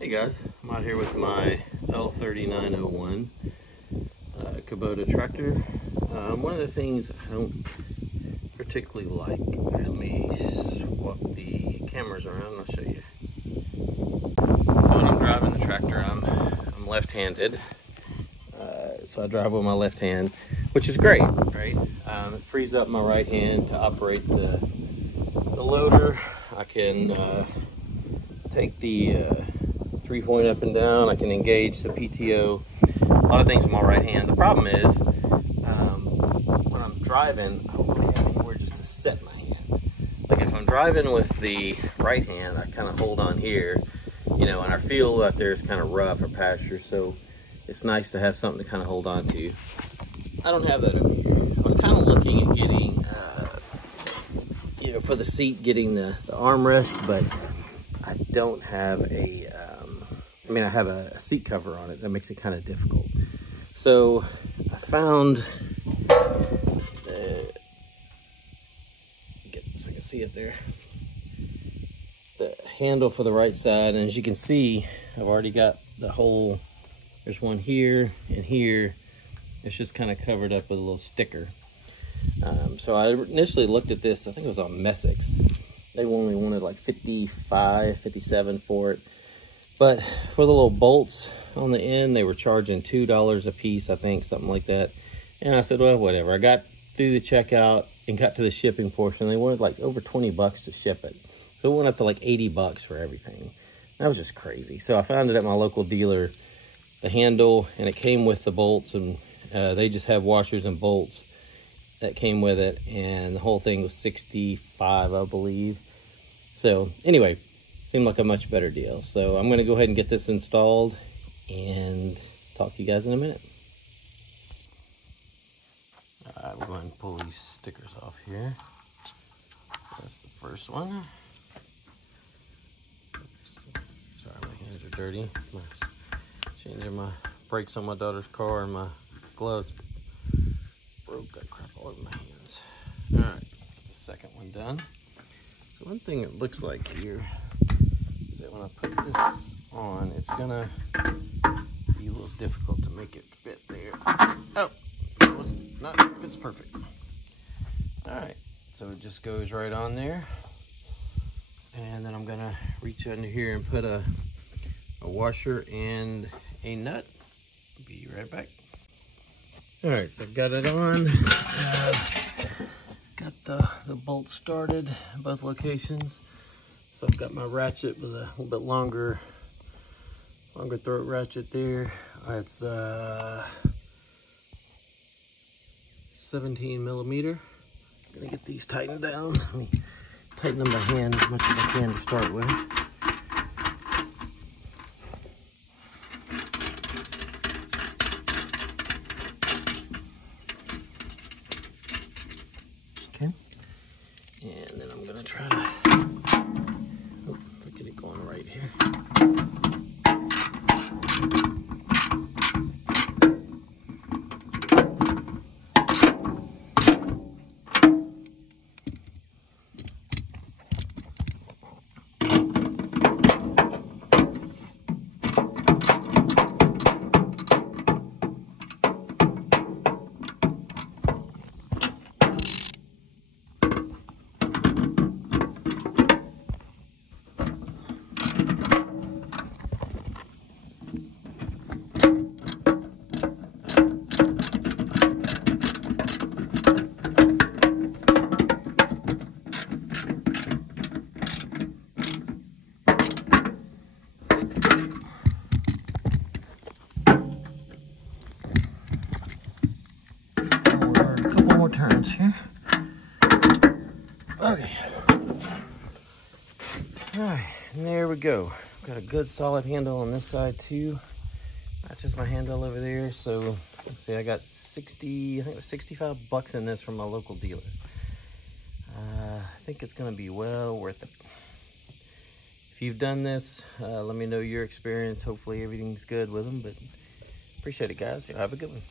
Hey guys, I'm out here with my L3901 Kubota tractor. One of the things I don't particularly like, let me swap the cameras around and I'll show you. So when I'm driving the tractor, I'm left-handed. So I drive with my left hand, which is great, right? It frees up my right hand to operate the loader. I can take the 3-point up and down. I can engage the PTO. A lot of things with my right hand. The problem is, when I'm driving, I don't really have anywhere just to set my hand. Like if I'm driving with the right hand, I kind of hold on here, you know, and our field out there is kind of rough or pasture, so it's nice to have something to kind of hold on to. I don't have that over here. I was kind of looking at getting, you know, for the seat, getting the armrest, but I don't have a, I mean, I have a seat cover on it. That makes it kind of difficult. So I found, so I can see it there, the handle for the right side. And as you can see, I've already got the whole, there's one here and here. It's just kind of covered up with a little sticker. So I initially looked at this, I think it was on Messick's. They only wanted like 55, 57 for it. But for the little bolts on the end, they were charging $2 a piece, I think, something like that. And I said, well, whatever. I got through the checkout and got to the shipping portion. They wanted like over 20 bucks to ship it. So it went up to like 80 bucks for everything. That was just crazy. So I found it at my local dealer, the handle, and it came with the bolts, and they just have washers and bolts that came with it, and the whole thing was $65, I believe. So anyway, seemed like a much better deal. So I'm going to go ahead and get this installed and talk to you guys in a minute. All right, we're going to pull these stickers off here. That's the first one. Sorry, my hands are dirty. Changing my brakes on my daughter's car, and my gloves broke. Got crap all over my hands. All right, get the second one done. So one thing it looks like here is that when I put this on, it's gonna be a little difficult to make it fit there. Oh, it was not, it's perfect. All right, so it just goes right on there. And then I'm gonna reach under here and put a washer and a nut. Be right back. All right, so I've got it on. Got the bolt started in both locations. So I've got my ratchet with a little bit longer throat ratchet there. It's 17 millimeter. I'm gonna get these tightened down. Let me tighten them by hand as much as I can to start with. Okay, and then I'm gonna try to, oh, if I get it going right here. Turns here. Okay. All right, and there we go. Got a good solid handle on this side too. Matches my handle over there. So let's see, I got 60, I think it was 65 bucks in this from my local dealer. I think it's gonna be well worth it. If you've done this, let me know your experience. Hopefully everything's good with them, but appreciate it, guys. Y'all have a good one.